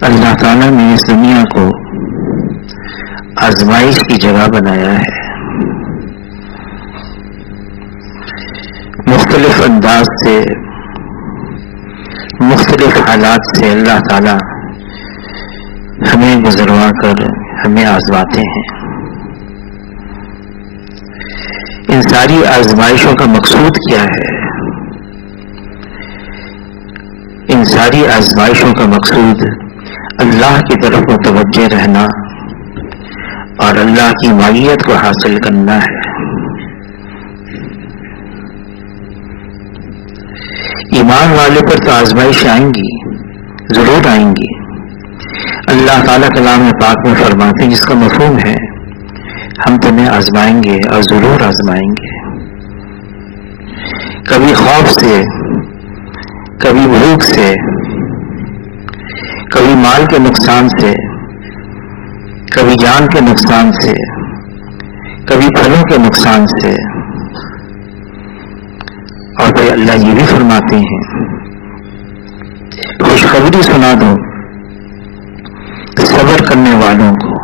اللہ تعالیٰ نے اس دنیا کو آزمائش کی جگہ بنایا ہے. مختلف انداز سے، مختلف حالات سے اللہ تعالیٰ ہمیں گزروا کر ہمیں آزماتے ہیں. ان ساری آزمائشوں کا مقصود کیا ہے؟ ان ساری آزمائشوں کا مقصود اللہ کی طرف متوجہ رہنا اور اللہ کی معیت کو حاصل کرنا ہے. ایمان والے پر تو آزمائشیں آئیں گی، ضرور آئیں گی. اللہ تعالیٰ کلام پاک میں فرماتے ہیں جس کا مفہوم ہے ہم تمہیں آزمائیں گے اور ضرور آزمائیں گے. کبھی خوف سے، کبھی بھوک سے، کبھی مال کے نقصان سے، کبھی جان کے نقصان سے، کبھی پھلوں کے نقصان سے. اور پھر اللہ یہ بھی فرماتے ہیں خوشخبری سنا دو صبر کرنے والوں کو،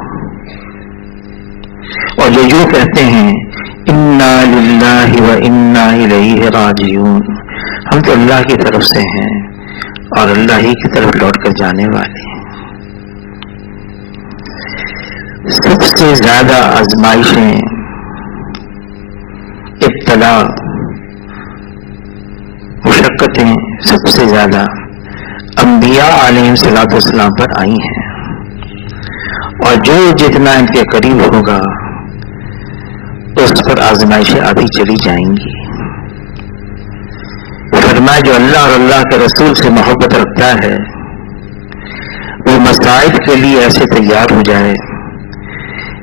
اور یہ جو کہتے ہیں انا للہ و انا الیہ راجعون، ہم تو اللہ کی طرف سے ہیں اور اللہ ہی کی طرف لوٹ کر جانے والے ہیں. سب سے زیادہ آزمائشیں، ابتلا، مشقتیں سب سے زیادہ انبیاء علیہ السلام پر آئی ہیں، اور جو جتنا ان کے قریب ہوگا اس پر آزمائشیں آتی چلی جائیں گی. فرمایا جو اللہ اور اللہ کے رسول سے محبت رکھتا ہے وہ مصائب کے لیے ایسے تیار ہو جائے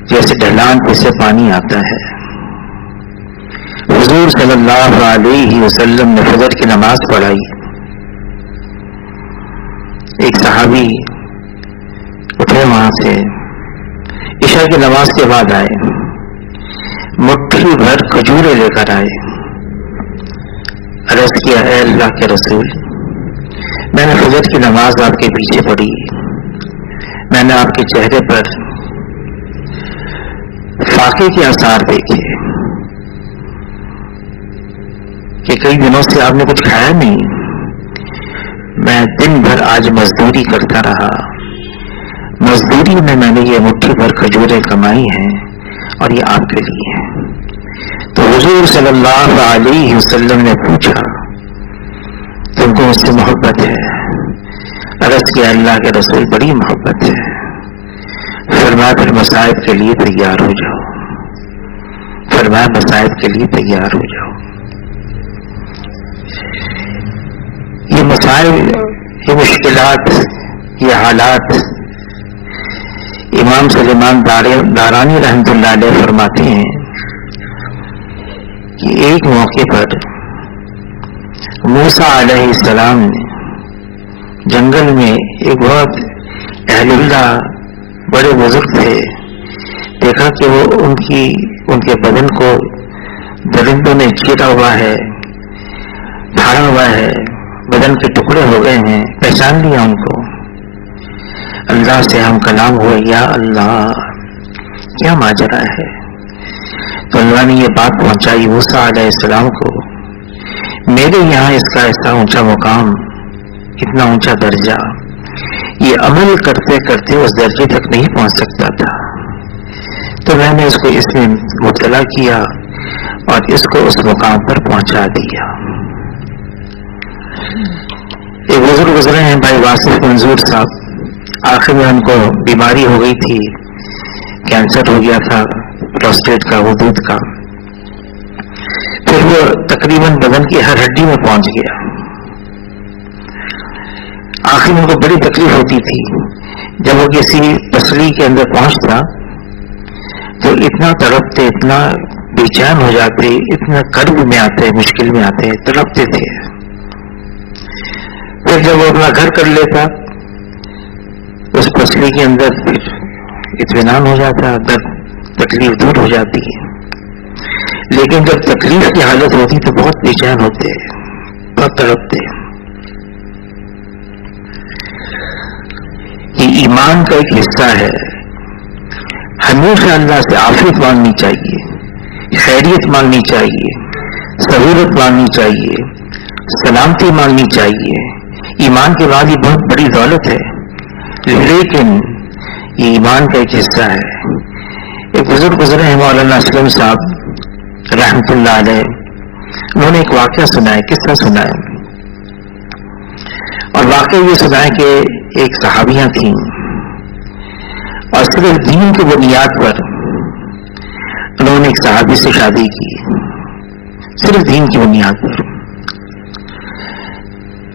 جیسے ڈھلان پہ سے پانی آتا ہے. حضور صلی اللہ علیہ وسلم نے فجر کی نماز پڑھائی. ایک صحابی اٹھے وہاں سے، عشاء کی نماز کے بعد آئے، مٹھی بھر کھجورے لے کر آئے. عرض کیا اے اللہ کے رسول، میں نے فجر کی نماز آپ کے پیچھے پڑھی، میں نے آپ کے چہرے پر فاقے کے آثار دیکھے کہ کئی دنوں سے آپ نے کچھ کھایا نہیں. میں دن بھر آج مزدوری کرتا رہا، مزدوری میں نے یہ مٹھی بھر کھجوریں کمائی ہیں اور یہ آپ کے لیے ہیں. تو حضور صلی اللہ علیہ وسلم نے پوچھا تم کو مجھ سے محبت ہے؟ عرض کیا اللہ کے رسول بڑی محبت ہے. فرمایا پھر مصائب کے لیے تیار ہو جاؤ. فرمایا مصائب کے لیے تیار ہو جاؤ. یہ مسائل، یہ مشکلات، یہ حالات امام سلیمان دارانی رحمۃ اللہ علیہ فرماتے ہیں کہ ایک موقع پر موسیٰ علیہ السلام نے جنگل میں ایک بہت اہل اللہ بڑے بزرگ تھے، دیکھا کہ وہ ان کے بدن کو درندوں نے چیرا ہوا ہے، پھاڑا ہوا ہے، بدن کے ٹکڑے ہو گئے ہیں. پہچان لیا ان کو. اللہ سے ہم کلام ہوئے یا اللہ کیا ماجرا ہے. تو اللہ نے یہ بات پہنچائی موسیٰ علیہ السلام کو. میرے یہاں اس کا ایسا اونچا مقام، اتنا اونچا درجہ، یہ عمل کرتے کرتے اس درجے تک نہیں پہنچ سکتا تھا، تو میں نے اس کو اس میں مبتلا کیا اور اس کو اس مقام پر پہنچا دیا. ایک بزرگ گزرے ہیں بھائی واصف منظور صاحب. آخر میں ان کو بیماری ہو گئی تھی، کینسر ہو گیا تھا پروسٹیٹ کا، دودھ کا. پھر وہ تقریباً بدن کی ہر ہڈی میں پہنچ گیا. آخر میں ان کو بڑی تکلیف ہوتی تھی. جب وہ کسی پسلی کے اندر پہنچتا تو اتنا تڑپتے، اتنا بے چین ہو جاتے، اتنا کرب میں آتے، مشکل میں آتے، تڑپتے تھے. پھر جب وہ اپنا گھر کر لیتا اس پسلی کے اندر پھر اطمینان ہو جاتا، درد تکلیف دور ہو جاتی ہے. لیکن جب تکلیف کی حالت ہوتی تو بہت بے چین ہوتے، بہت تڑپتے. ایمان کا ایک حصہ ہے. ہمیشہ اللہ سے عافیت مانگنی چاہیے, خیریت مانگنی چاہیے, سہولت مانگنی چاہیے, سلامتی مانگنی چاہیے. ایمان کے بعد یہ بہت بڑی دولت ہے, لیکن یہ ایمان کا ایک حصہ ہے. ایک بزرگ گزرے ہیں مولانا اسلم صاحب رحمۃ اللہ علیہ, انہوں نے ایک واقعہ سنا ہے, قصہ سنا ہے, اور واقعہ یہ سنا ہے کہ ایک صحابیاں تھیں اور صرف دین کی بنیاد پر انہوں نے ایک صحابی سے شادی کی, صرف دین کی بنیاد پر.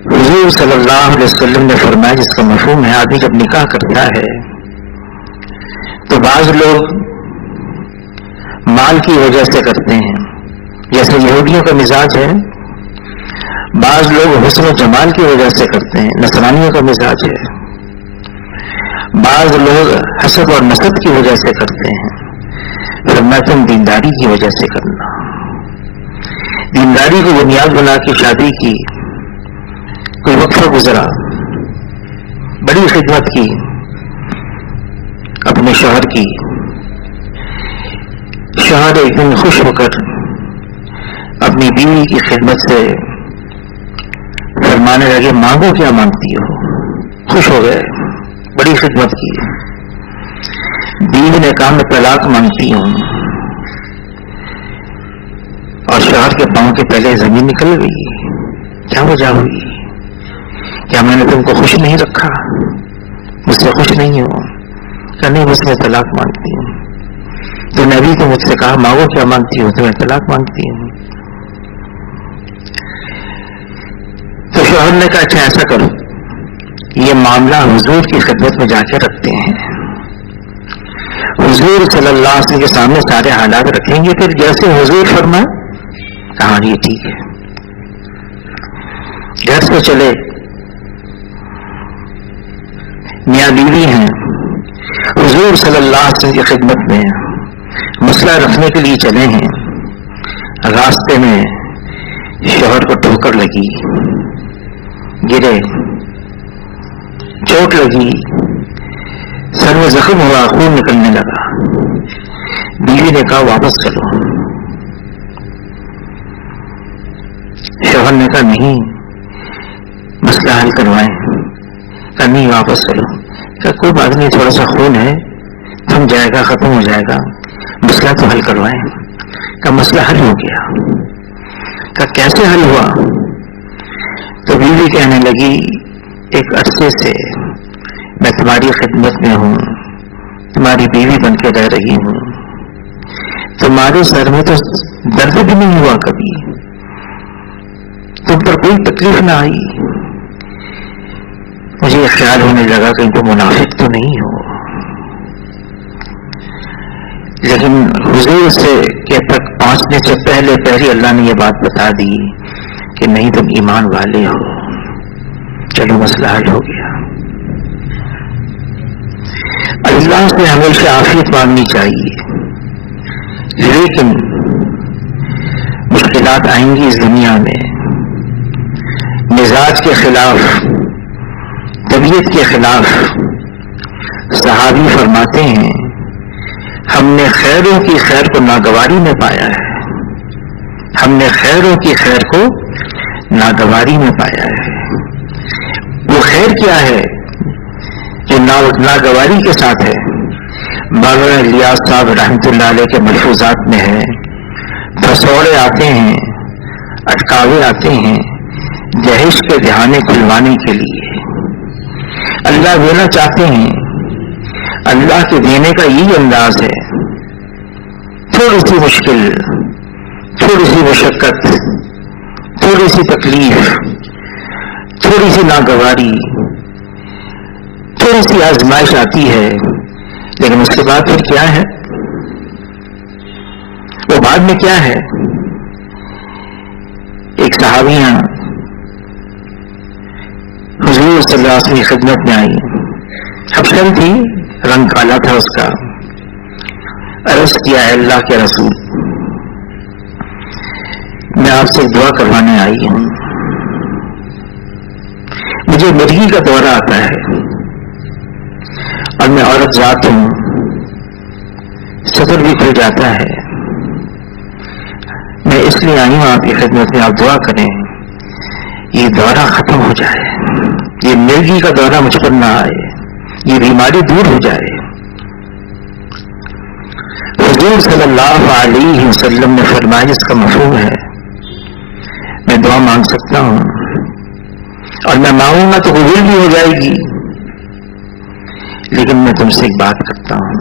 حضور صلی اللہ علیہ وسلم نے فرمایا, جس کا مفہوم ہے آدمی جب نکاح کرتا ہے تو بعض لوگ مال کی وجہ سے کرتے ہیں, جیسے یہودیوں کا مزاج ہے. بعض لوگ حسن و جمال کی وجہ سے کرتے ہیں, نصرانیوں کا مزاج ہے. بعض لوگ حسب اور نسب کی وجہ سے کرتے ہیں. فرمایا تم دینداری کی وجہ سے کرنا. دینداری کو بنیاد بنا کے شادی کی, کوئی وقفہ گزرا, بڑی خدمت کی اپنے شوہر کی. شوہر ایک دن خوش ہو کر اپنی بیوی کی خدمت سے فرمانے لگے, مانگو کیا مانگتی ہو. خوش ہو گئے, بڑی خدمت کی. بیوی نے کہا میں طلاق مانگتی ہوں, اور شوہر کے پاؤں کے پہلے زمین نکل گئی. کیا وجہ ہوئی؟ کیا میں نے تم کو خوش نہیں رکھا؟ مجھ سے خوش نہیں ہو؟ کہ نہیں, مجھ سے طلاق مانگتی ہوں. تو نبی تو مجھ سے کہا مانگو کیا مانگتی ہو, تو میں طلاق مانگتی ہوں. تو شوہر نے کہا اچھا ایسا کرو, یہ معاملہ حضور کی خدمت میں جا کے رکھتے ہیں, حضور صلی اللہ علیہ وسلم کے سامنے سارے حالات رکھیں گے, پھر جیسے حضور فرمائے. کہا یہ ٹھیک ہے. گھر سے چلے, میاں بیوی ہیں, حضور صلی اللہ علیہ وسلم کی خدمت میں مسئلہ رکھنے کے لیے چلے ہیں. راستے میں شوہر کو ٹھوکر لگی, گرے, چوٹ لگی, سر میں زخم ہوا, خون نکلنے لگا. بیوی نے کہا واپس چلو. شوہر نے کہا نہیں, مسئلہ حل کروائیں. کہا نہیں واپس چلو. کہا کوئی بات نہیں, تھوڑا سا خون ہے, تھم جائے گا, ختم ہو جائے گا, مسئلہ تو حل کروائیں. کہا مسئلہ حل ہو گیا. کہا کیسے حل ہوا؟ تو بیوی کہنے لگی ایک عرصے سے میں تمہاری خدمت میں ہوں, تمہاری بیوی بن کے رہ رہی ہوں, تمہارے سر میں تو درد بھی نہیں ہوا کبھی, تم پر کوئی تکلیف نہ آئی. مجھے یہ خیال ہونے لگا کہ تم منافق تو نہیں ہو, لیکن حضور سے کے تک پہنچنے سے پہلے اللہ نے یہ بات بتا دی کہ نہیں تم ایمان والے ہو. چلو مسئلہ حل ہو گیا. اللہ سے ہمیشہ عافیت مانگنی چاہیے, لیکن مشکلات آئیں گی اس دنیا میں, مزاج کے خلاف, طبیعت کے خلاف. صحابی فرماتے ہیں ہم نے خیروں کی خیر کو ناگواری میں پایا ہے, ہم نے خیروں کی خیر کو ناگواری میں پایا ہے. وہ خیر کیا ہے جو ناگواری کے ساتھ ہے؟ مولانا الیاس صاحب رحمۃ اللہ علیہ کے ملفوظات میں ہے, پھسوڑے آتے ہیں, اٹکاوے آتے ہیں جہش کے دہانے کھلوانے کے لیے. اللہ دینا چاہتے ہیں, اللہ کے دینے کا یہی انداز ہے, تھوڑی سی مشکل, تھوڑی سی مشقت, تھوڑی سی تکلیف, تھوڑی سی ناگواری, تھوڑی سی آزمائش آتی ہے, لیکن اس کے بعد پھر کیا ہے؟ وہ بعد میں کیا ہے؟ ایک صحابیاں حضور صلی اللہ علیہ وسلم کی خدمت میں آئی, حبشن تھی, رنگ کالا تھا اس کا. عرض کیا ہے اللہ کے رسول, میں آپ سے دعا کروانے آئی ہوں, مجھے مرغی کا دورہ آتا ہے, اور میں عورت ذات ہوں، صدر بھی کھل جاتا ہے. میں اس لیے آئی ہوں آپ کی خدمت میں، آپ دعا کریں یہ دورہ ختم ہو جائے، یہ مرگی کا دورہ مجھ پر نہ آئے، یہ بیماری دور ہو جائے. حضور صلی اللہ علیہ وسلم نے فرمایا جس کا مفہوم ہے میں دعا مانگ سکتا ہوں اور میں مانگوں گا تو قبول بھی ہو جائے گی، لیکن میں تم سے ایک بات کرتا ہوں،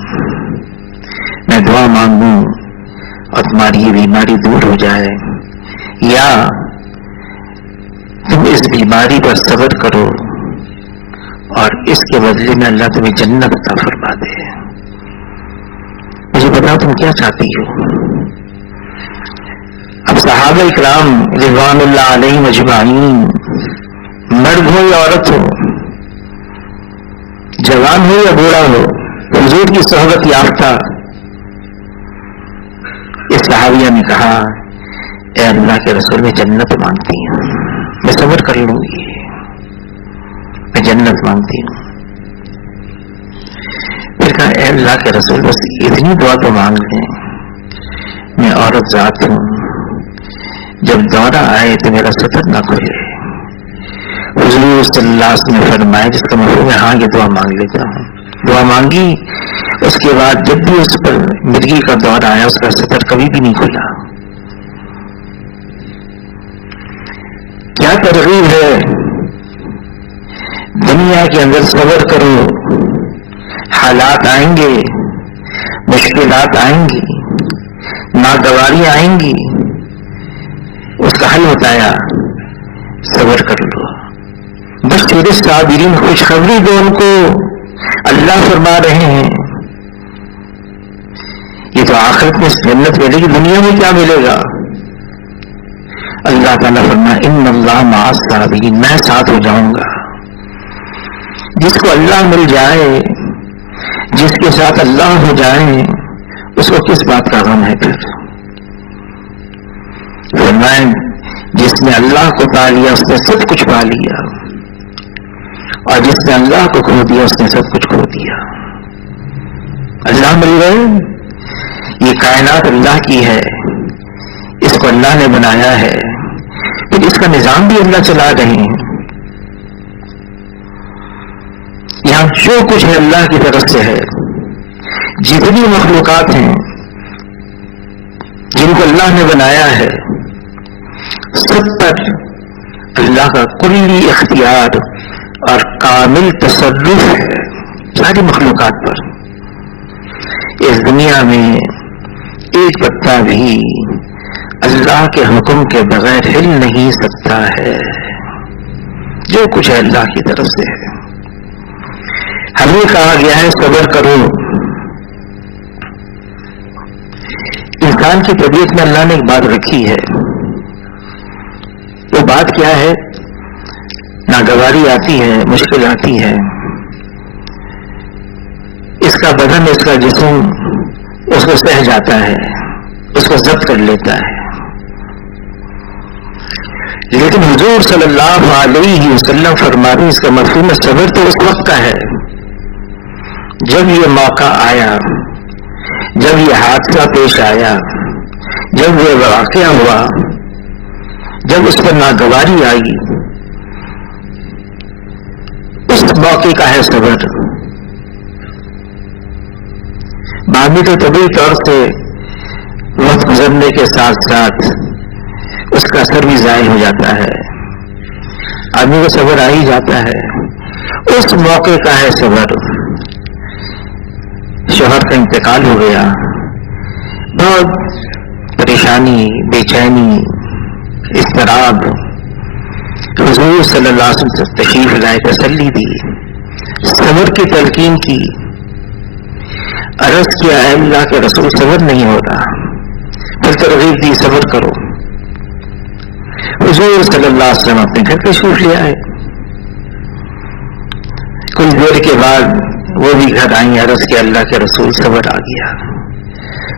میں دعا مانگوں اور تمہاری یہ بیماری دور ہو جائے، یا تم اس بیماری پر صبر کرو اور اس کے بدلے میں اللہ تمہیں جنت عطا فرما دے. مجھے بتاؤ تم کیا چاہتی ہو؟ اب صحابہ اکرام رضوان اللہ علیہم اجمعین، مرد ہو یا عورت ہو، جوان ہو یا بوڑھا ہو، حضور کی صحبت یافتہ اس صحابیہ نے کہا اے اللہ کے رسول میں جنت مانگتی ہوں، میں صبر کر لوں گی، میں جنت مانگتی ہوں. پھر کہا اے اللہ کے رسول بس اتنی دعا تو مانگ لیں، میں عورت ذات ہوں، جب دورہ آئے تو میرا صدر نہ کھلے. حضور صلی اللہ علیہ وسلم نے فرمایا جس کا مفہوم ہے ہاں یہ دعا مانگ لیتا ہوں. دعا مانگی، اس کے بعد جب بھی اس پر مرگی کا دورہ آیا اس کا صدر کبھی بھی نہیں کھلا. کیا ترغیب ہے، دنیا کے اندر صبر کرو، حالات آئیں گے، مشکلات آئیں گی، ناگواریاں آئیں گی، اس کا حل بتایا صبر کر لو. بس تیرے صابرین خوشخبری دو ان کو، اللہ فرما رہے ہیں یہ تو آخرت میں جنت ملے گی، دنیا میں کیا ملے گا؟ اللہ تعالیٰ فرمایا ان اللہ مع الصابرین، میں ساتھ ہو جاؤں گا. جس کو اللہ مل جائے، جس کے ساتھ اللہ ہو جائے، اس کو کس بات کا غم ہے؟ پھر فرمایا جس نے اللہ کو پا لیا اس نے سب کچھ پا لیا، اور جس نے اللہ کو کھو دیا اس نے سب کچھ کھو دیا. اللہ مل گئے، یہ کائنات اللہ کی ہے، اس کو اللہ نے بنایا ہے، پھر اس کا نظام بھی اللہ چلا رہے ہیں. یہاں جو کچھ ہے اللہ کی طرف سے ہے. جتنی مخلوقات ہیں جن کو اللہ نے بنایا ہے سب پر اللہ کا کلی اختیار اور کامل تصرف ہے، ساری مخلوقات پر. اس دنیا میں ایک پتا بھی اللہ کے حکم کے بغیر ہل نہیں سکتا ہے. جو کچھ ہے اللہ کی طرف سے ہے. ہمیں کہا گیا ہے صبر کرو. انسان کی طبیعت میں اللہ نے ایک بات رکھی ہے، وہ بات کیا ہے؟ ناگواری آتی ہے، مشکل آتی ہے، اس کا بدن، اس کا جسم اس کو سہ جاتا ہے، اس کو ضبط کر لیتا ہے. لیکن حضور صلی اللہ علیہ وسلم فرماتے ہیں اس کا مفہوم صبر تو اس وقت کا ہے جب یہ موقع آیا، جب یہ حادثہ پیش آیا، جب یہ واقعہ ہوا، جب اس پر ناگواری آئی، اس موقع کا ہے صبر. بعد میں تو طبعی طور سے وقت گزرنے کے ساتھ ساتھ اس کا اثر بھی ظاہر ہو جاتا ہے، آدمی کو صبر آ ہی جاتا ہے. اس موقع کا ہے صبر. شوہر کا انتقال ہو گیا، بہت پریشانی، بے چینی، اضطراب. حضور صلی اللہ علیہ وسلم تشریف لائے، تسلی دی، صبر کی تلقین کی، عرض کیا اے اللہ کے رسول صبر نہیں ہو رہا، پھر ترغیب دی صبر کرو. حضور صلی اللہ علیہ وسلم اپنے گھر تشریف لے آئے. کچھ دیر کے بعد وہ بھی گھر آئیں، عرض کیا اللہ کے رسول صبر آ گیا.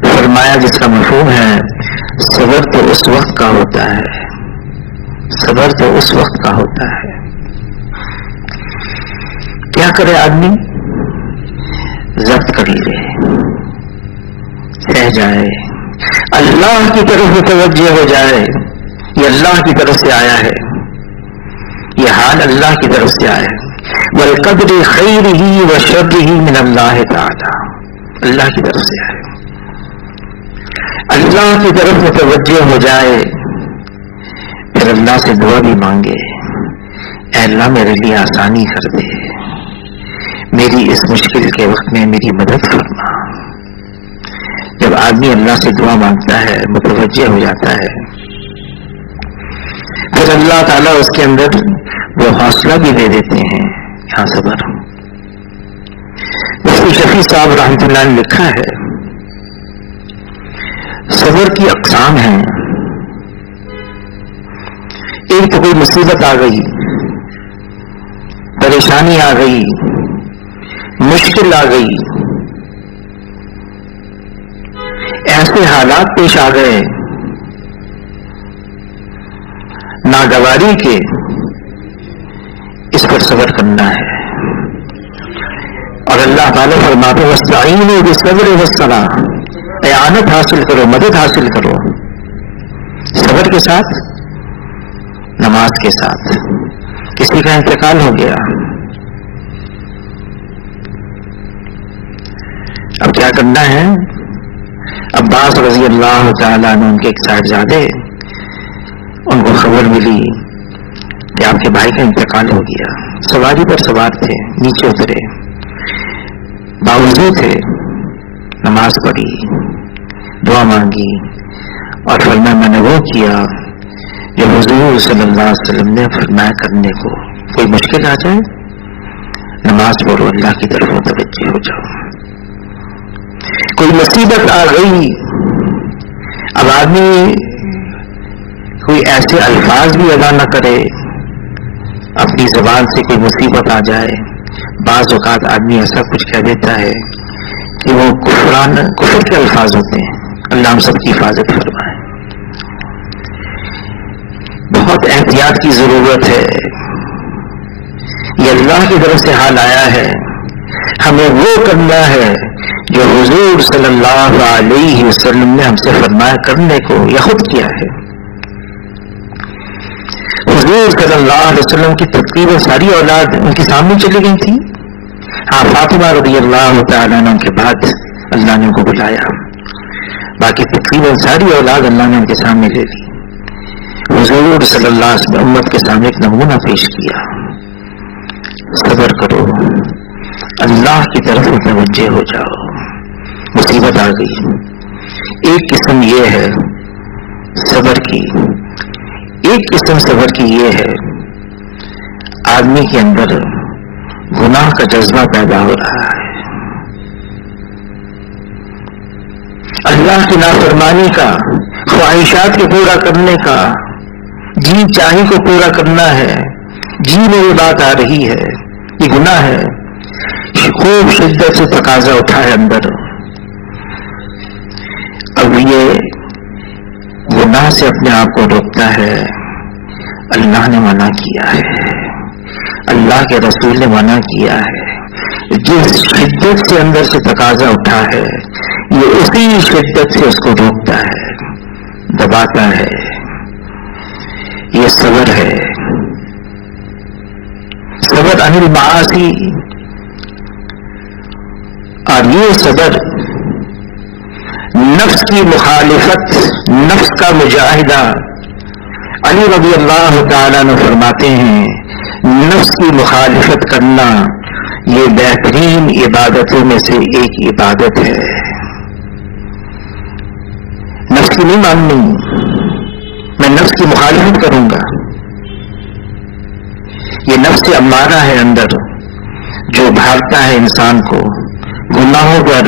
فرمایا جس کا مفہوم ہے صبر تو اس وقت کا ہوتا ہے، صبر تو اس وقت کا ہوتا ہے. کیا کرے آدمی؟ ضبط کر لے، سہ جائے، اللہ کی طرف متوجہ ہو جائے، یہ اللہ کی طرف سے آیا ہے، یہ حال اللہ کی طرف سے آیا ہے، وَالْقَدْرِ خَيْرِهِ وَشَرِّهِ مِنَ اللَّهِ تَعَالَى، اللہ کی طرف سے آیا، اللہ کی طرف متوجہ ہو جائے، پھر اللہ سے دعا بھی مانگے، اے اللہ میرے لیے آسانی کر دے، میری اس مشکل کے وقت میں میری مدد فرما۔ جب آدمی اللہ سے دعا مانگتا ہے، متوجہ ہو جاتا ہے، پھر اللہ تعالیٰ اس کے اندر وہ حوصلہ بھی دے دیتے ہیں، یہاں صبر۔ مفتی شفیع صاحب رحمۃ اللہ نے لکھا ہے، صبر کی اقسام ہیں، ایک تو کوئی مصیبت آ گئی، پریشانی آ گئی، مشکل آ گئی، ایسے حالات پیش آ گئے ناگواری کے، اس پر صبر کرنا ہے۔ اور اللہ تعالیٰ فرماتے ہیں وَاسْتَعِینُوا بِالصَّبْرِ وَالصَّلَاةِ، اعانت حاصل کرو، مدد حاصل کرو، صبر کے ساتھ، نماز کے ساتھ۔ کسی کا انتقال ہو گیا، اب کیا کرنا ہے؟ عباس رضی اللہ تعالیٰ عنہ، ان کے ایک صاحبزادے، ان کو خبر ملی کہ آپ کے بھائی کا انتقال ہو گیا، سواری پر سوار تھے، نیچے اترے، باوضو تھے، نماز پڑھی، دعا مانگی، اور فرمایا میں نے وہ کیا جو حضور صلی اللہ علیہ وسلم نے فرمایا کرنے کو، کوئی مشکل آ جائے نماز پڑھو، اللہ کی طرف متوجہ ہو جاؤ۔ کوئی مصیبت آ گئی، اب آدمی کوئی ایسے الفاظ بھی ادا نہ کرے، اپنی زبان سے کوئی مصیبت آ جائے، بعض اوقات آدمی ایسا کچھ کہہ دیتا ہے کہ وہ کفر کے الفاظ ہوتے ہیں، اللہ ہم سب کی حفاظت فرمائے۔ بہت احتیاط کی ضرورت ہے، یہ اللہ کی طرف سے حال آیا ہے، ہمیں وہ کرنا ہے جو حضور صلی اللہ علیہ وسلم نے ہم سے فرمایا کرنے کو، یا خود کیا ہے۔ حضور صلی اللہ علیہ وسلم کی تقریباً ساری اولاد ان کے سامنے چلی گئی تھی، ہاں فاطمہ رضی اللہ تعالیٰ عنہ کے بعد اللہ نے ان کو بلایا، باقی تقریباً ساری اولاد اللہ نے ان کے سامنے لے لی۔ حضور صلی اللہ علیہ وسلم امت کے سامنے ایک نمونہ پیش کیا، صبر کرو، اللہ کی طرف متوجہ ہو جاؤ، مصیبت آ گئی۔ ایک قسم یہ ہے صبر کی، ایک قسم صبر کی یہ ہے آدمی کے اندر گناہ کا جذبہ پیدا ہو رہا ہے، اللہ کی نافرمانی کا، خواہشات کو پورا کرنے کا، جی چاہی کو پورا کرنا ہے، جی میں یہ بات آ رہی ہے، یہ گناہ ہے، خوب شدت سے تقاضا اٹھا ہے اندر، اب یہ گناہ سے اپنے آپ کو روکتا ہے، اللہ نے منع کیا ہے، اللہ کے رسول نے منع کیا ہے، جس شدت سے اندر سے تقاضا اٹھا ہے یہ اسی شدت سے اس کو روکتا ہے، دباتا ہے، یہ صبر ہے۔ صبر عن المعاصی، اور یہ صبر نفس کی مخالفت، نفس کا مجاہدہ۔ علی رضی اللہ تعالیٰ عنہ فرماتے ہیں نفس کی مخالفت کرنا یہ بہترین عبادتوں میں سے ایک عبادت ہے۔ نفس کی نہیں ماننی، میں نفس کی مخالفت کروں گا، یہ نفس امارہ ہے اندر جو بھاگتا ہے انسان کو گناہوں پر،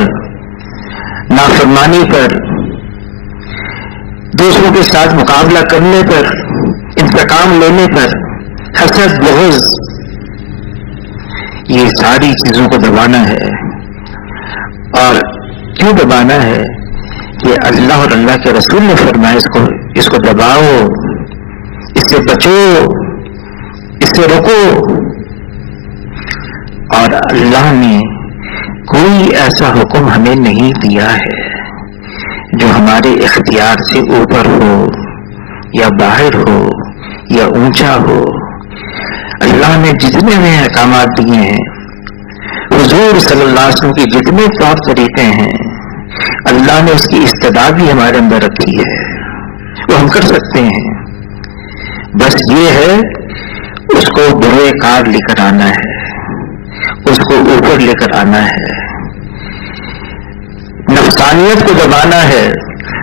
نافرمانی پر، دوسروں کے ساتھ مقابلہ کرنے پر، انتقام لینے پر، حسد، بغض، یہ ساری چیزوں کو دبانا ہے۔ اور کیوں دبانا ہے؟ کہ اللہ اور اللہ کے رسول نے فرمایا اس کو دباؤ، اس سے بچو، اس سے روکو۔ اور اللہ نے کوئی ایسا حکم ہمیں نہیں دیا ہے جو ہمارے اختیار سے اوپر ہو یا باہر ہو یا اونچا ہو۔ اللہ نے جتنے میں احکامات دیے ہیں، حضور صلی اللہ علیہ وسلم کے جتنے طور طریقے ہیں، اللہ نے اس کی استعداد بھی ہمارے اندر رکھی ہے، وہ ہم کر سکتے ہیں۔ بس یہ ہے اس کو برے کار لے کر آنا ہے، اس کو اوپر لے کر آنا ہے، نفسانیت کو دبانا ہے۔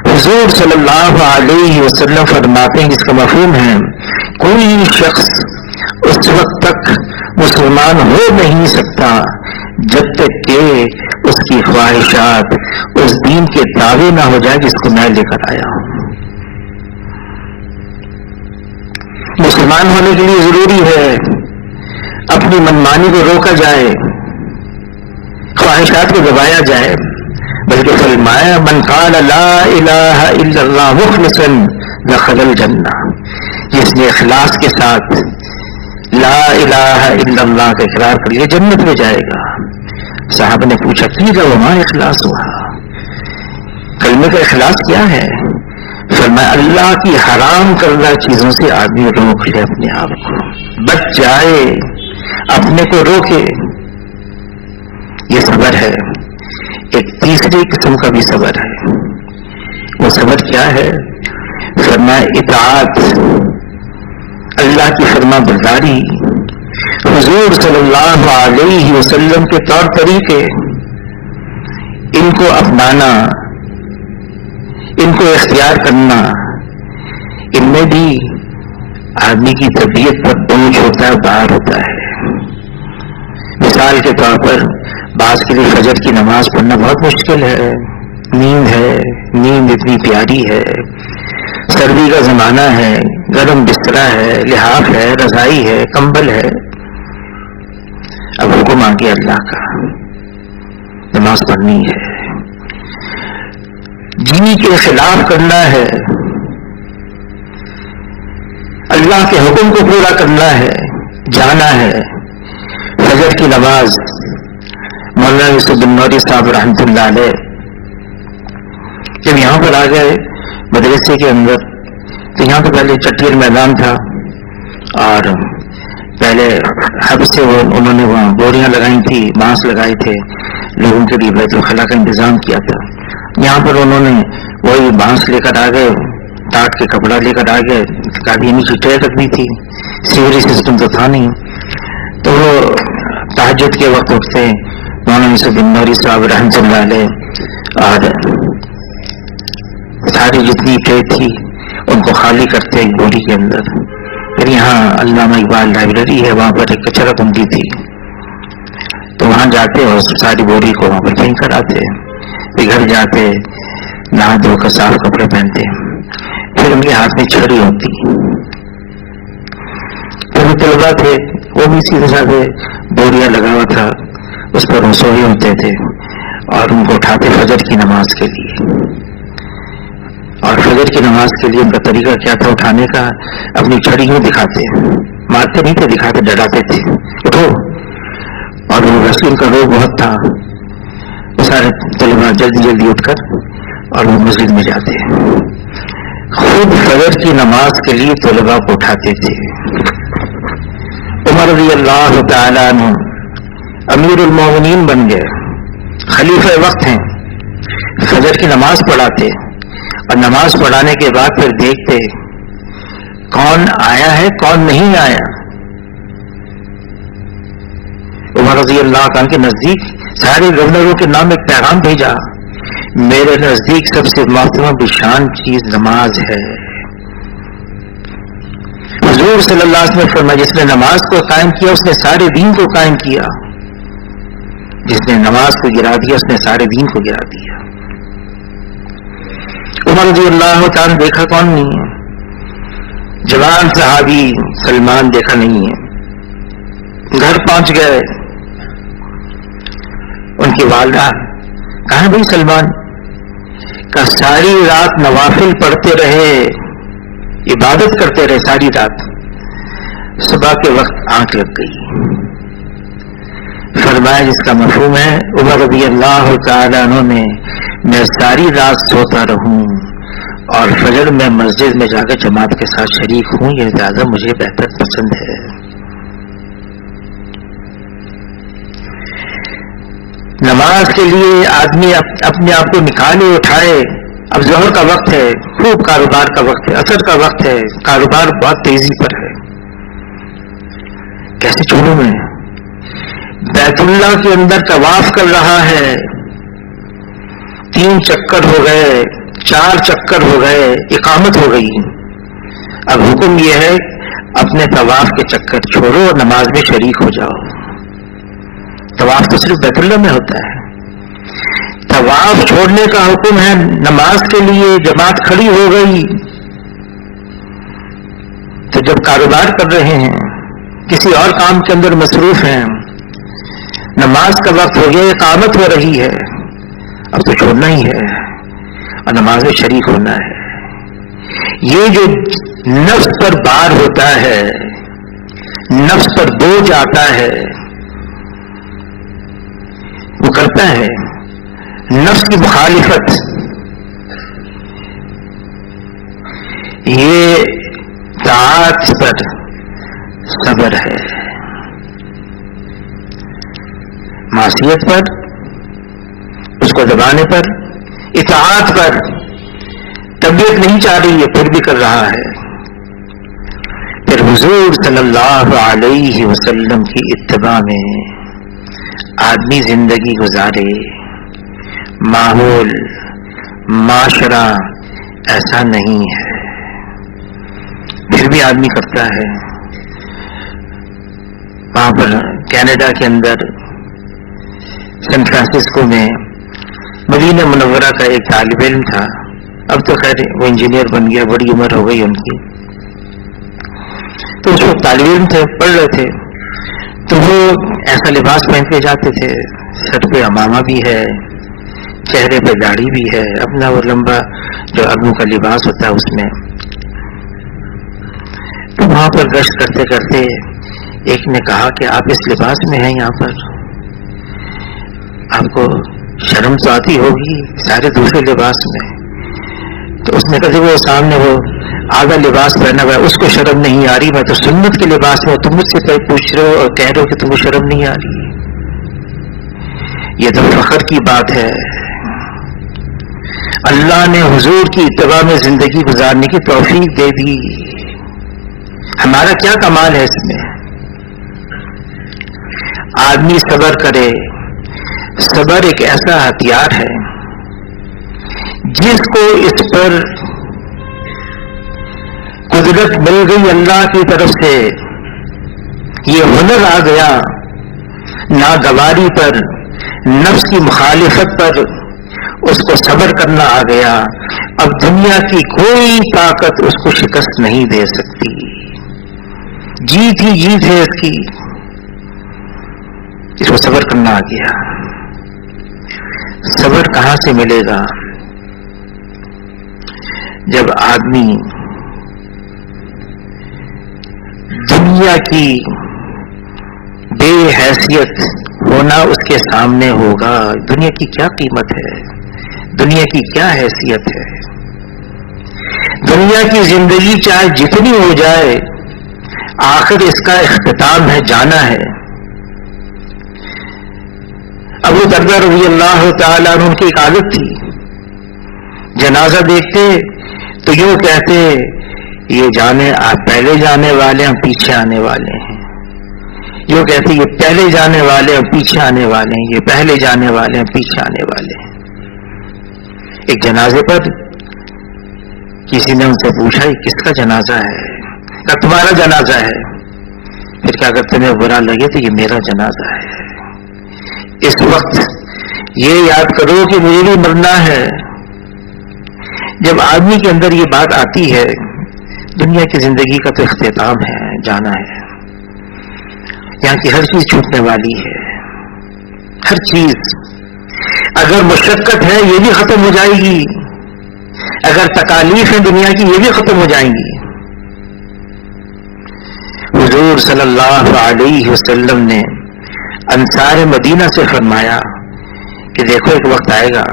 حضور صلی اللہ علیہ وسلم فرماتے ہیں، جس کا مفہوم ہے کوئی شخص اس وقت تک مسلمان ہو نہیں سکتا جب تک کہ اس کی خواہشات اس دین کے تابع نہ ہو جائے جس کو میں لے کر آیا ہوں۔ مسلمان ہونے کے لیے ضروری ہے اپنی منمانی کو روکا جائے، خواہشات کو دبایا جائے، بلکہ فرمایا من قال لا الہ الا اللہ مخلصا دخل الجنہ، جس نے اخلاص کے ساتھ لا الہ الا اللہ کا اقرار کر لیا جنت میں جائے گا۔ صحابہ نے پوچھا کہ وما اخلاص ہوا، کلمے کا اخلاص کیا ہے؟ فرمایا اللہ کی حرام کردہ چیزوں سے آدمی روک لے اپنے آپ کو، بچ جائے، اپنے کو روکے، یہ صبر ہے۔ ایک تیسری قسم کا بھی صبر ہے، وہ صبر کیا ہے؟ فرمایا اطاعت، اللہ کی فرما برداری، حضور صلی اللہ علیہ وسلم کے طور طریقے، ان کو اپنانا، ان کو اختیار کرنا، ان میں بھی آدمی کی طبیعت پر بوجھ ہوتا ہے، بار ہوتا ہے۔ مثال کے طور پر بعض کے لیے فجر کی نماز پڑھنا بہت مشکل ہے، نیند اتنی پیاری ہے، سردی کا زمانہ ہے، گرم بستر ہے، لحاف ہے، رضائی ہے، کمبل ہے، اب حکم آ گیا اللہ کا نماز پڑھنی ہے، جی کے خلاف کرنا ہے، اللہ کے حکم کو پورا کرنا ہے، جانا ہے۔ فجر کی نماز مولانا یوسف بن نوری صاحب رحمۃ اللہ علیہ جب یہاں پر آ گئے مدرسے کے اندر، تو یہاں تو پہلے چٹیل میدان تھا، اور پہلے حب سے انہوں نے وہاں بوریاں لگائی تھی، بانس لگائے تھے، لوگوں کے لیے بیت الخلا کا انتظام کیا تھا۔ یہاں پر انہوں نے وہی بانس لے کر آ گئے، ٹاٹ کے کپڑا لے کر آ گئے، قادیانی کی ٹرے رکھنی تھی، سیوری سسٹم تو تھا نہیں، تو وہ تہجد کے وقت اٹھتے مولانا یوسف بن نوری صاحب رحمۃ اللہ علیہ، اور ساری جتنی ٹرے تھی ان کو خالی کرتے ایک بوری کے اندر۔ پھر یہاں علامہ اقبال لائبریری ہے، وہاں پر ایک کچرا کنڈی تھی، تو وہاں جاتے اور ساری بوری کو وہاں پر پھینک کر آتے، پھر گھر جاتے، نہا دھو کر صاف کپڑے پہنتے، پھر ان کے ہاتھ میں چھڑی ہوتی، پھر طلبا تھے وہ بھی سیدھے سادھے بوریاں لگا ہوا تھا، اس پر رسوئی ہوتے تھے، اور ان کو اٹھاتے فجر کی نماز کے لیے۔ اور فجر کی نماز کے لیے ان کا طریقہ کیا تھا اٹھانے کا؟ اپنی چھڑی یوں دکھاتے، مارتے نہیں تھے، دکھاتے ڈراتے تھے، اٹھو۔ اور وہ ویسے ان کا روگ بہت تھا، سارے طلبا جلدی جلدی اٹھ کر اور وہ مسجد میں جاتے، خود فجر کی نماز کے لیے طلبا کو اٹھاتے تھے۔ عمر رضی اللہ تعالیٰ عنہ امیر المومنین بن گئے، خلیفہ وقت ہیں، فجر کی نماز پڑھاتے، اور نماز پڑھانے کے بعد پھر دیکھتے کون آیا ہے کون نہیں آیا۔ عمر رضی اللہ عنہ کے نزدیک سارے گورنروں کے نام ایک پیغام بھیجا، میرے نزدیک سب سے محترم بشان چیز نماز ہے۔ حضور صلی اللہ علیہ وسلم نے فرمایا جس نے نماز کو قائم کیا اس نے سارے دین کو قائم کیا، جس نے نماز کو گرا دیا اس نے سارے دین کو گرا دیا۔ عمر رضی اللہ تعالیٰ دیکھا کون نہیں ہے، جوان صحابی سلمان دیکھا نہیں ہے، گھر پہنچ گئے، ان کی والدہ کہاں بھائی سلمان؟ کہ ساری رات نوافل پڑھتے رہے، عبادت کرتے رہے ساری رات، صبح کے وقت آنکھ لگ گئی۔ فرمایا جس کا مفہوم ہے عمر رضی اللہ تعالیٰ عنہ نے میں ساری رات سوتا رہوں اور فجر میں مسجد میں جا کر جماعت کے ساتھ شریک ہوں، یہ زیادہ مجھے بہتر پسند ہے۔ نماز کے لیے آدمی اپنے آپ کو نکالے اٹھائے، اب ظہر کا وقت ہے، خوب کاروبار کا وقت ہے، عصر کا وقت ہے، کاروبار بہت تیزی پر ہے، کیسے چھوڑوں میں؟ بیت اللہ کے اندر طواف کر رہا ہے، 3 چکر ہو گئے، 4 چکر ہو گئے، اقامت ہو گئی، اب حکم یہ ہے اپنے طواف کے چکر چھوڑو اور نماز میں شریک ہو جاؤ۔ طواف تو صرف بیت اللہ میں ہوتا ہے، طواف چھوڑنے کا حکم ہے نماز کے لیے۔ جماعت کھڑی ہو گئی تو جب کاروبار کر رہے ہیں، کسی اور کام کے اندر مصروف ہیں، نماز کا وقت ہو گیا، اقامت ہو رہی ہے، اب تو چھوڑنا ہی ہے اور نماز میں شریک ہونا ہے۔ یہ جو نفس پر بار ہوتا ہے، نفس پر بوجھ آتا ہے، وہ کرتا ہے نفس کی مخالفت، یہ طاعت پر صبر ہے، معصیت پر، اس کو دبانے پر، اطاعت پر طبیعت نہیں چاہ رہی ہے پھر بھی کر رہا ہے۔ پھر حضور صلی اللہ علیہ وسلم کی اتباع میں آدمی زندگی گزارے، ماحول معاشرہ ایسا نہیں ہے، پھر بھی آدمی کرتا ہے۔ وہاں پر کینیڈا کے اندر سین فرانسسکو میں مدینہ منورہ کا ایک طالب علم تھا، اب تو خیر وہ انجینئر بن گیا، بڑی عمر ہو گئی ان کی، تو اس وقت طالب علم تھے، پڑھ رہے تھے، تو وہ ایسا لباس پہن کے جاتے تھے، سر پہ امامہ بھی ہے، چہرے پہ داڑھی بھی ہے، اپنا وہ لمبا جو ابو کا لباس ہوتا ہے اس میں۔ تو وہاں پر گشت کرتے کرتے ایک نے کہا کہ آپ اس لباس میں ہیں یہاں پر، آپ کو شرم تو آتی ہوگی سارے دوسرے لباس میں۔ تو اس نے کہا وہ سامنے وہ آدھا لباس پہنا ہوا ہے، اس کو شرم نہیں آ رہی، میں تو سنت کے لباس میں، تم مجھ سے پوچھ رہے ہو اور کہہ رہے ہو کہ تم کو شرم نہیں آ رہی۔ یہ تو فخر کی بات ہے، اللہ نے حضور کی اتباع میں زندگی گزارنے کی توفیق دے دی، ہمارا کیا کمال ہے اس میں؟ آدمی صبر کرے، صبر ایک ایسا ہتھیار ہے جس کو اس پر قدرت مل گئی اللہ کی طرف سے، یہ ہنر آ گیا، ناگواری پر، نفس کی مخالفت پر اس کو صبر کرنا آ گیا، اب دنیا کی کوئی طاقت اس کو شکست نہیں دے سکتی، جیت ہی جیت ہے اس کی، اس کو صبر کرنا آ گیا۔ صبر کہاں سے ملے گا؟ جب آدمی دنیا کی بے حیثیت ہونا اس کے سامنے ہوگا، دنیا کی کیا قیمت ہے، دنیا کی کیا حیثیت ہے، دنیا کی زندگی چاہے جتنی ہو جائے آخر اس کا اختتام ہے، جانا ہے۔ ابو دردہ رضی اللہ تعالیٰ عنہ کی ایک عادت تھی، جنازہ دیکھتے تو یوں کہتے یہ جانے پہلے جانے والے ہیں، پیچھے آنے والے ہیں، یوں کہتے یہ پہلے جانے والے ہیں، پیچھے آنے والے ہیں، یہ پہلے جانے والے ہیں، پیچھے آنے والے ہیں۔ ایک جنازے پر کسی نے ان سے پوچھا یہ کس کا جنازہ ہے؟ کہ تمہارا جنازہ ہے۔ پھر کیا اگر تمہیں برا لگے تو یہ میرا جنازہ ہے۔ اس وقت یہ یاد کرو کہ مجھے بھی مرنا ہے۔ جب آدمی کے اندر یہ بات آتی ہے دنیا کی زندگی کا تو اختتام ہے، جانا ہے، یہاں کی ہر چیز چھوٹنے والی ہے، ہر چیز، اگر مشقت ہے یہ بھی ختم ہو جائے گی، اگر تکالیف ہیں دنیا کی یہ بھی ختم ہو جائیں گی۔ حضور صلی اللہ علیہ وسلم نے انصار مدینہ سے فرمایا کہ دیکھو ایک وقت آئے گا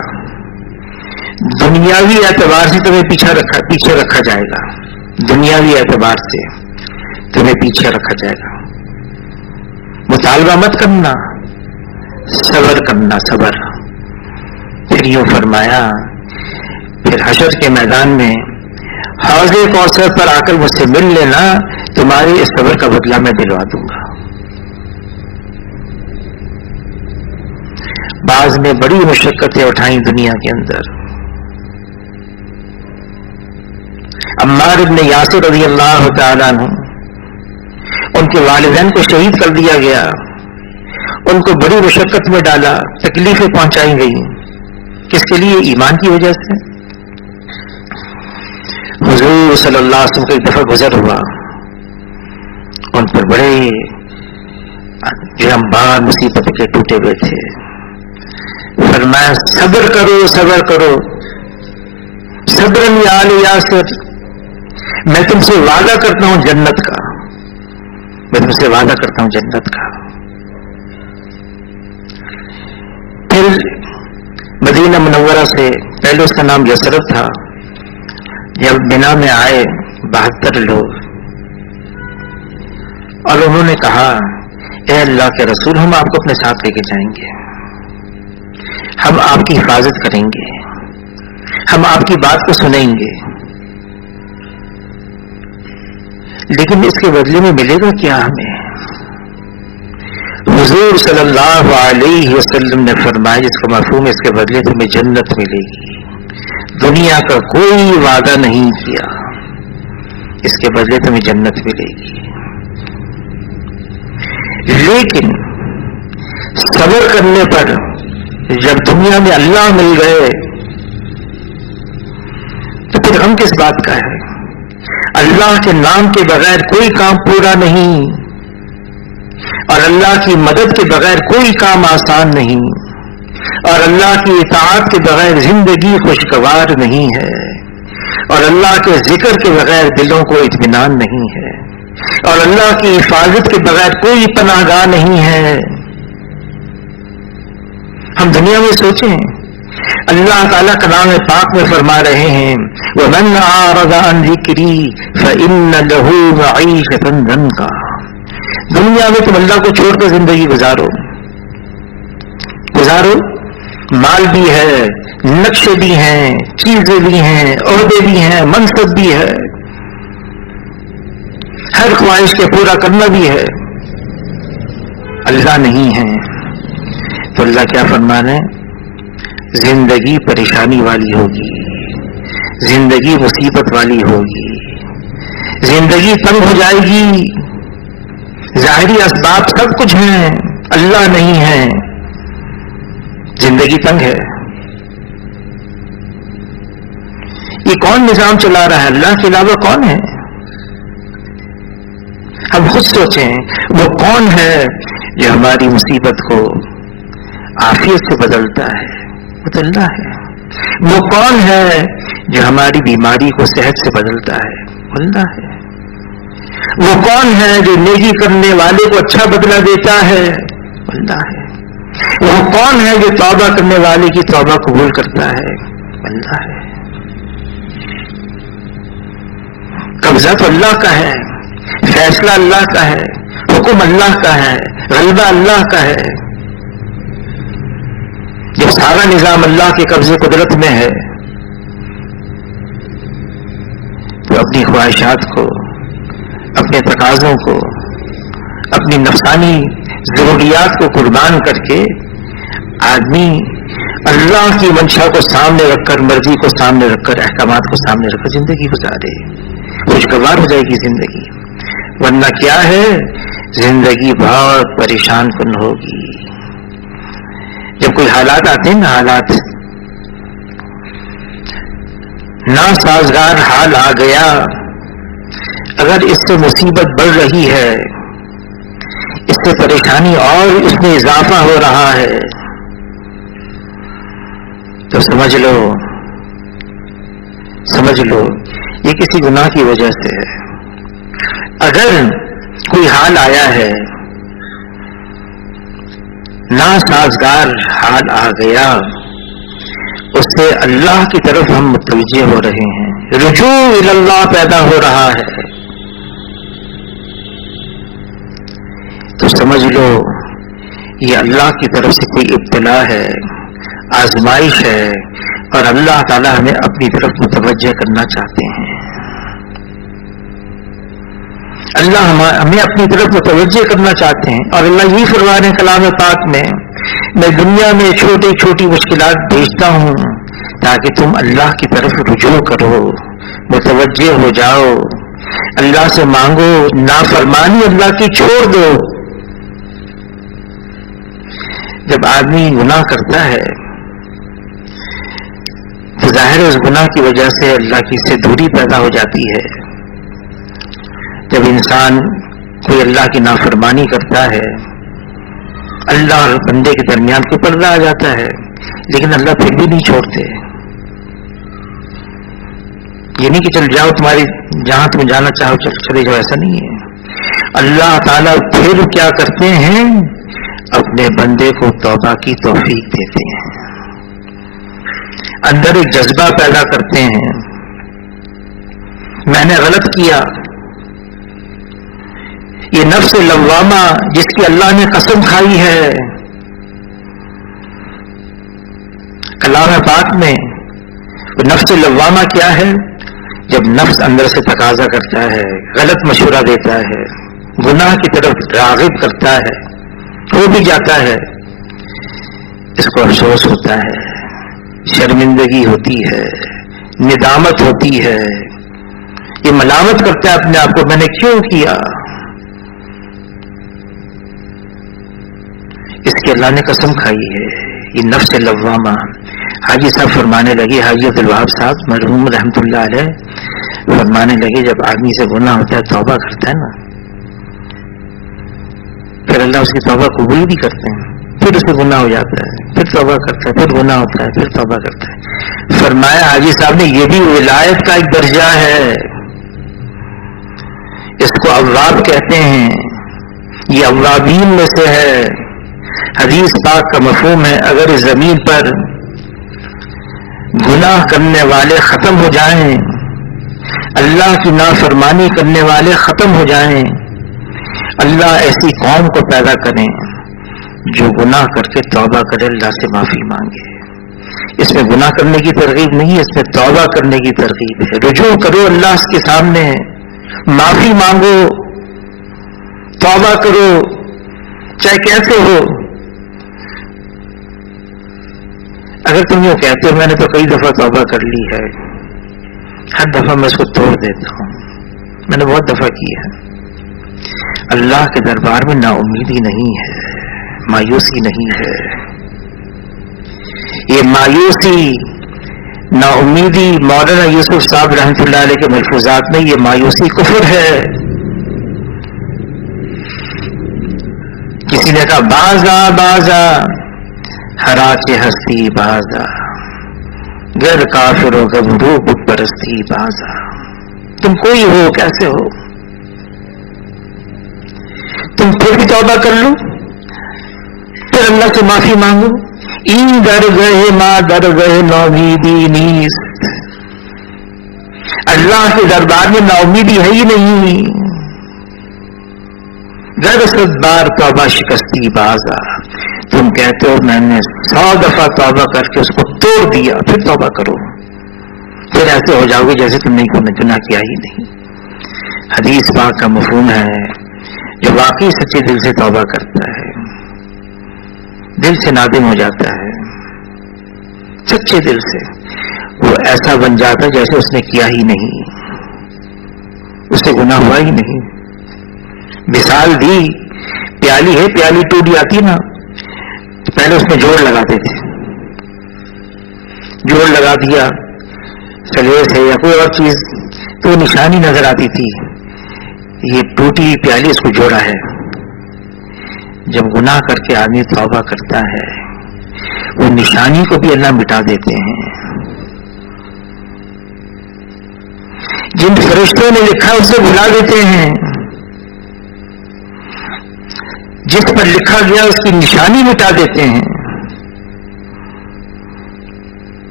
دنیاوی اعتبار سے تمہیں پیچھے رکھا جائے گا، دنیاوی اعتبار سے تمہیں پیچھے رکھا جائے گا، مطالبہ مت کرنا، صبر کرنا، صبر۔ پھر یوں فرمایا، پھر حشر کے میدان میں حوض کوثر پر آ کر مجھ سے مل لینا، تمہارے اس صبر کا بدلہ میں دلوا دوں گا۔ بعض نے بڑی مشقتیں اٹھائیں دنیا کے اندر۔ عمار ابن یاسر رضی اللہ تعالیٰ عنہ، ان کے والدین کو شہید کر دیا گیا، ان کو بڑی مشقت میں ڈالا، تکلیفیں پہنچائی گئی، کس کے لیے؟ ایمان کی وجہ سے۔ حضور صلی اللہ علیہ وسلم کا ایک دفعہ گزر ہوا، ان پر بڑے گرمبار مصیبت کے ٹوٹے ہوئے تھے، فرمایا صبر کرو، صبر کرو، صبرن یا آل یاسر، میں تم سے وعدہ کرتا ہوں جنت کا، میں تم سے وعدہ کرتا ہوں جنت کا۔ پھر مدینہ منورہ سے، پہلے اس کا نام یثرب تھا، جب بنا میں آئے 72 لوگ، اور انہوں نے کہا اے اللہ کے رسول، ہم آپ کو اپنے ساتھ لے کے جائیں گے، ہم آپ کی حفاظت کریں گے، ہم آپ کی بات کو سنیں گے، لیکن اس کے بدلے میں ملے گا کیا ہمیں؟ حضور صلی اللہ علیہ وسلم نے فرمایا، جس کا مفہوم ہے اس کے بدلے تمہیں جنت ملے گی، دنیا کا کوئی وعدہ نہیں کیا، اس کے بدلے تمہیں جنت ملے گی۔ لیکن صبر کرنے پر جب دنیا میں اللہ مل گئے تو پھر ہم کس بات کا ہے؟ اللہ کے نام کے بغیر کوئی کام پورا نہیں، اور اللہ کی مدد کے بغیر کوئی کام آسان نہیں، اور اللہ کی اطاعت کے بغیر زندگی خوشگوار نہیں ہے، اور اللہ کے ذکر کے بغیر دلوں کو اطمینان نہیں ہے، اور اللہ کی حفاظت کے بغیر کوئی پناہ گاہ نہیں ہے۔ ہم دنیا میں سوچیں، اللہ تعالیٰ کلام پاک میں فرما رہے ہیں وَمَنْ أَعْرَضَ عَنْ ذِكْرِي فَإِنَّ لَهُ مَعِيشَةً ضَنْكًا۔ دنیا میں تم اللہ کو چھوڑ کر زندگی گزارو، مال بھی ہے، نقشے بھی ہیں، چیزیں بھی ہیں، عہدے بھی ہیں، منصب بھی ہے، ہر خواہش کے پورا کرنا بھی ہے، اللہ نہیں ہے تو اللہ کیا فرمانا ہے؟ زندگی پریشانی والی ہوگی، زندگی مصیبت والی ہوگی، زندگی تنگ ہو جائے گی، ظاہری اسباب سب کچھ ہیں، اللہ نہیں ہے، زندگی تنگ ہے۔ یہ کون نظام چلا رہا ہے؟ اللہ کے علاوہ کون ہے؟ ہم خود سوچیں، وہ کون ہے جو ہماری مصیبت کو عافیت سے بدلتا ہے؟ وہ تو اللہ ہے۔ وہ کون ہے جو ہماری بیماری کو صحت سے بدلتا ہے؟ وہ اللہ ہے۔ وہ کون ہے جو نیکی کرنے والے کو اچھا بدلہ دیتا ہے؟ وہ اللہ ہے۔ وہ کون ہے جو توبہ کرنے والے کی توبہ قبول کرتا ہے؟ وہ اللہ ہے۔ قبضہ تو اللہ کا ہے، فیصلہ اللہ کا ہے، حکم اللہ کا ہے، غلبہ اللہ کا ہے۔ جب سارا نظام اللہ کے قبضے قدرت میں ہے تو اپنی خواہشات کو، اپنے تقاضوں کو، اپنی نفسانی ضروریات کو قربان کر کے آدمی اللہ کی منشا کو سامنے رکھ کر، مرضی کو سامنے رکھ کر، احکامات کو سامنے رکھ کر زندگی گزارے، خوشگوار ہو جائے گی زندگی۔ ورنہ کیا ہے؟ زندگی بہت پریشان کن ہوگی۔ جب کوئی حالات آتے ہیں نا، حالات ناسازگار حال آ گیا، اگر اس سے مصیبت بڑھ رہی ہے، اس سے پریشانی اور اس میں اضافہ ہو رہا ہے، تو سمجھ لو یہ کسی گناہ کی وجہ سے ہے۔ اگر کوئی حال آیا ہے ناسازگار حال آ گیا، اس سے اللہ کی طرف ہم متوجہ ہو رہے ہیں، رجوع اللہ پیدا ہو رہا ہے، تو سمجھ لو یہ اللہ کی طرف سے کوئی ابتلا ہے، آزمائش ہے، اور اللہ تعالی ہمیں اپنی طرف متوجہ کرنا چاہتے ہیں۔ اللہ ہمیں اپنی طرف متوجہ کرنا چاہتے ہیں، اور اللہ یہ فرما رہے ہیں کلام پاک میں دنیا میں چھوٹی چھوٹی مشکلات بھیجتا ہوں تاکہ تم اللہ کی طرف رجوع کرو، متوجہ ہو جاؤ، اللہ سے مانگو، نافرمانی اللہ کی چھوڑ دو۔ جب آدمی گناہ کرتا ہے تو ظاہر اس گناہ کی وجہ سے اللہ کی سے دوری پیدا ہو جاتی ہے۔ جب انسان کوئی اللہ کی نافرمانی کرتا ہے، اللہ اور بندے کے درمیان کوئی پردہ آ جاتا ہے، لیکن اللہ پھر بھی نہیں چھوڑتے۔ یہ نہیں کہ چل جاؤ، تمہاری جہاں تم جانا چاہو چلے جاؤ، ایسا نہیں ہے۔ اللہ تعالیٰ پھر کیا کرتے ہیں؟ اپنے بندے کو توبہ کی توفیق دیتے ہیں، اندر ایک جذبہ پیدا کرتے ہیں، میں نے غلط کیا۔ یہ نفس لوامہ جس کی اللہ نے قسم کھائی ہے کلام پاک میں، وہ نفس لوامہ کیا ہے؟ جب نفس اندر سے تقاضا کرتا ہے، غلط مشورہ دیتا ہے، گناہ کی طرف راغب کرتا ہے، ہو بھی جاتا ہے، اس کو افسوس ہوتا ہے، شرمندگی ہوتی ہے، ندامت ہوتی ہے، یہ ملامت کرتا ہے اپنے آپ کو، میں نے کیوں کیا؟ اس کی اللہ نے قسم کھائی ہے، یہ نفس لوامہ۔ حاجی صاحب فرمانے لگے، حاجی عبدالوہاب صاحب مرحوم رحمۃ اللہ علیہ فرمانے لگے، جب آدمی سے گناہ ہوتا ہے، توبہ کرتا ہے نا، پھر اللہ اس کی توبہ قبول بھی کرتے ہیں، پھر اس کو گناہ ہو جاتا ہے، پھر توبہ کرتا ہے، پھر گناہ ہوتا ہے، پھر توبہ کرتا ہے۔ فرمایا حاجی صاحب نے، یہ بھی ولایت کا ایک درجہ ہے، اس کو اواب کہتے ہیں، یہ اوابین میں سے ہے۔ حدیث پاک کا مفہوم ہے، اگر اس زمین پر گناہ کرنے والے ختم ہو جائیں، اللہ کی نافرمانی کرنے والے ختم ہو جائیں، اللہ ایسی قوم کو پیدا کریں جو گناہ کر کے توبہ کرے، اللہ سے معافی مانگے۔ اس میں گناہ کرنے کی ترغیب نہیں ہے، اس میں توبہ کرنے کی ترغیب ہے۔ رجوع کرو اللہ کے سامنے، معافی مانگو، توبہ کرو، چاہے کیسے ہو۔ اگر تم یہ کہتے ہو میں نے تو کئی دفعہ توبہ کر لی ہے، ہر دفعہ میں اس کو توڑ دیتا ہوں، میں نے بہت دفعہ کی ہے، اللہ کے دربار میں نا امیدی نہیں ہے، مایوسی نہیں ہے۔ یہ مایوسی، نا امیدی، مولانا یوسف صاحب رحمۃ اللہ علیہ کے ملفوظات میں، یہ مایوسی کفر ہے۔ کسی نے کہا بازا بازا ہراچ ہستی بازا، گر کافروں کا روپ پرستی بازا۔ تم کوئی ہو، کیسے ہو؟ تم پھر بھی توبہ کر لو، پھر اللہ سے معافی مانگو۔ این در گئے ماں در گئے نومیدی نیست، اللہ کے دربار میں نومیدی ہے ہی نہیں۔ گر صد بار توبہ شکستی بازا، تم کہتے ہو میں نے 100 دفعہ توبہ کر کے اس کو توڑ دیا، پھر توبہ کرو، پھر ایسے ہو جاؤ گے جیسے تم نے کوئی گناہ کیا ہی نہیں۔ حدیث پاک کا مفہوم ہے، جو واقعی سچے دل سے توبہ کرتا ہے، دل سے نادم ہو جاتا ہے، سچے دل سے، وہ ایسا بن جاتا ہے جیسے اس نے کیا ہی نہیں، اس سے گناہ ہوا ہی نہیں۔ مثال دی، پیالی ہے، پیالی ٹوٹ جاتی نا، تو پہلے اس میں جوڑ لگاتے تھے، جوڑ لگا دیا سلیس ہے یا کوئی اور چیز، تو نشانی نظر آتی تھی، یہ ٹوٹی پیالی اس کو جوڑا ہے۔ جب گناہ کر کے آدمی توبہ کرتا ہے، وہ نشانی کو بھی اللہ مٹا دیتے ہیں۔ جن فرشتوں نے لکھا اسے بھلا دیتے ہیں، جس پر لکھا گیا اس کی نشانی مٹا دیتے ہیں،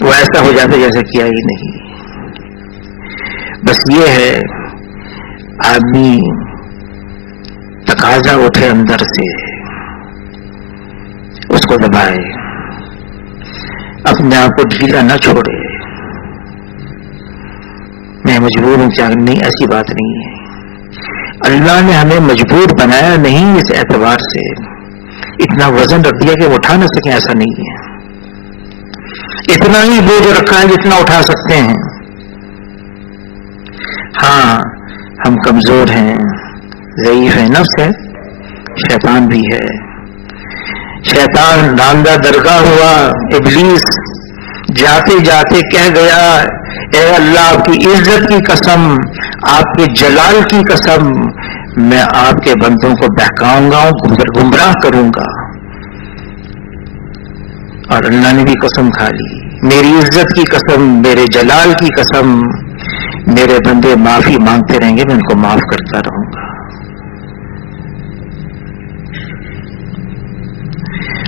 وہ ایسا ہو جاتا جیسے کیا ہی نہیں۔ بس یہ ہے آدمی تقاضا اٹھے اندر سے، اس کو دبائے، اپنے آپ کو ڈھیلا نہ چھوڑے۔ میں مجبور ہوں کیا نہیں، ایسی بات نہیں ہے۔ اللہ نے ہمیں مجبور بنایا نہیں، اس اعتبار سے اتنا وزن رکھ دیا کہ وہ اٹھا نہ سکیں، ایسا نہیں ہے۔ اتنا ہی بوجھ رکھا ہے جتنا اٹھا سکتے ہیں۔ ہاں ہم کمزور ہیں، ضعیف ہیں، نفس ہے، شیطان بھی ہے۔ شیطان ناندہ درگاہ ہوا، ابلیس جاتے جاتے کہہ گیا اے اللہ آپ کی عزت کی قسم، آپ کے جلال کی قسم، میں آپ کے بندوں کو بہکاؤں گا، گمراہ کروں گا۔ اور اللہ نے بھی قسم کھا لی، میری عزت کی قسم، میرے جلال کی قسم، میرے بندے معافی مانگتے رہیں گے، میں ان کو معاف کرتا رہوں گا۔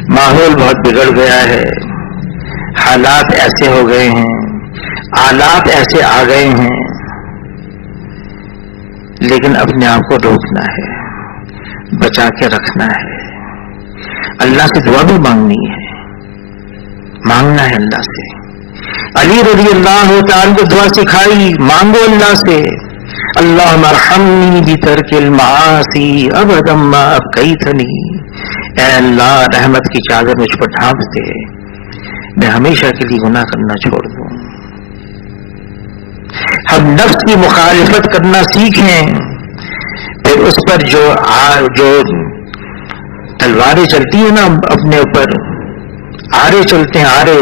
ماحول بہت بگڑ گیا ہے، حالات ایسے ہو گئے ہیں، آلات ایسے آ گئے ہیں، لیکن اپنے آپ کو روکنا ہے، بچا کے رکھنا ہے۔ اللہ سے دعا بھی مانگنی ہے، مانگنا ہے اللہ سے۔ علی رضی اللہ تعالیٰ کو دعا سکھائی، مانگو اللہ سے، اللہم ارحمنی بترک المعاصی ابدا ما ابقیتنی، اے اللہ رحمت کی چادر مجھ پر ڈھانپ دے، میں ہمیشہ کے لیے گناہ کرنا چھوڑ دوں۔ ہم نفس کی مخالفت کرنا سیکھیں، پھر اس پر جو تلواریں چلتی ہیں نا اپنے اوپر، آرے چلتے ہیں، آرے،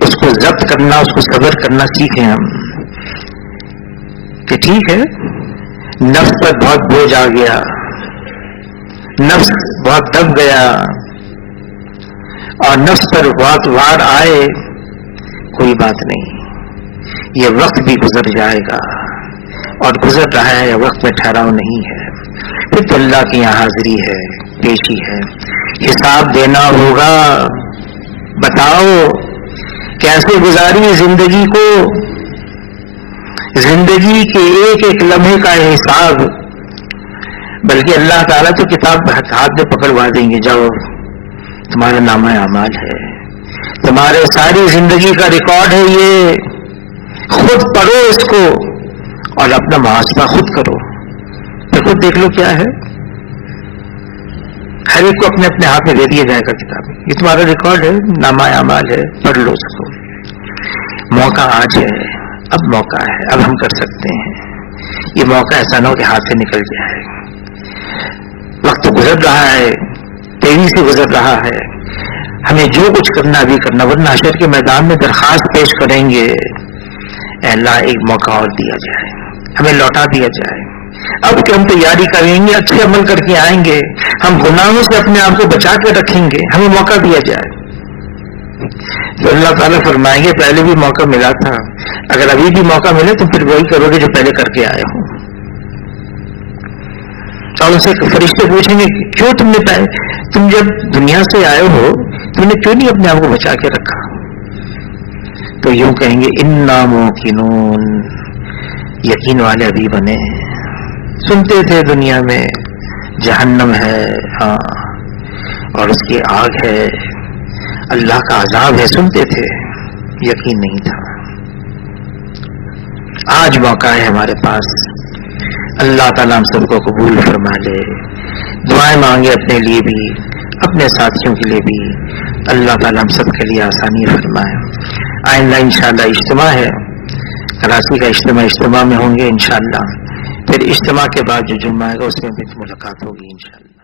اس کو ضبط کرنا، اس کو صبر کرنا سیکھیں ہم، کہ ٹھیک ہے نفس پر بہت بوجھ آ گیا، نفس بہت دب گیا، اور نفس پر بہت وار آئے، کوئی بات نہیں، یہ وقت بھی گزر جائے گا، اور گزر رہا ہے، وقت میں ٹھہراؤ نہیں ہے، پھر تو اللہ کی یہاں حاضری ہے، پیشی ہے، حساب دینا ہوگا۔ بتاؤ کیسے گزاری زندگی کو، زندگی کے ایک ایک لمحے کا حساب، بلکہ اللہ تعالیٰ تو کتاب ہاتھ میں پکڑوا دیں گے، جاؤ تمہارا نامہ اعمال ہے، تمہارے ساری زندگی کا ریکارڈ ہے، یہ خود پڑھو اس کو اور اپنا محاسبہ خود کرو، پھر خود دیکھ لو کیا ہے۔ ہر ایک کو اپنے اپنے ہاتھ میں دے دیا جائے گا کتاب، یہ تمہارا ریکارڈ ہے، نامہ اعمال ہے، پڑھ لو اس کو۔ موقع آج ہے، اب موقع ہے، اب ہم کر سکتے ہیں، یہ موقع ایسا نہ ہو کہ ہاتھ سے نکل جائے۔ وقت گزر رہا ہے، تیزی سے گزر رہا ہے، ہمیں جو کچھ کرنا ابھی کرنا، ورنہ حشر کے میدان میں درخواست پیش کریں گے، اے اللہ ایک موقع اور دیا جائے، ہمیں لوٹا دیا جائے۔ اب کہ ہم تیاری کریں گے، اچھے عمل کر کے آئیں گے، ہم گناہوں سے اپنے آپ کو بچا کے رکھیں گے، ہمیں موقع دیا جائے۔ تو اللہ تعالیٰ فرمائیں گے پہلے بھی موقع ملا تھا، اگر ابھی بھی موقع ملے تو پھر وہی کرو گے جو پہلے کر کے آئے ہوں۔ اور ان سے فرشتے پوچھیں گے کیوں تم جب دنیا سے آئے ہو تم نے کیوں نہیں اپنے آپ کو بچا کے رکھا؟ تو یوں کہیں گے انا موقنون، یقین والے ابھی بنے ہیں۔ سنتے تھے دنیا میں جہنم ہے، ہاں، اور اس کی آگ ہے، اللہ کا عذاب ہے، سنتے تھے، یقین نہیں تھا۔ آج موقع ہے ہمارے پاس، اللہ تعالیٰ ہم سب کو قبول فرما لے۔ دعائیں مانگے اپنے لیے بھی، اپنے ساتھیوں کے لیے بھی، اللہ تعالیٰ ہم سب کے لیے آسانی فرمائے۔ آئندہ انشاءاللہ اجتماع ہے، کراچی کا اجتماع میں ہوں گے انشاءاللہ، پھر اجتماع کے بعد جو جمعہ آئے گا اس میں بھی ملاقات ہوگی انشاءاللہ۔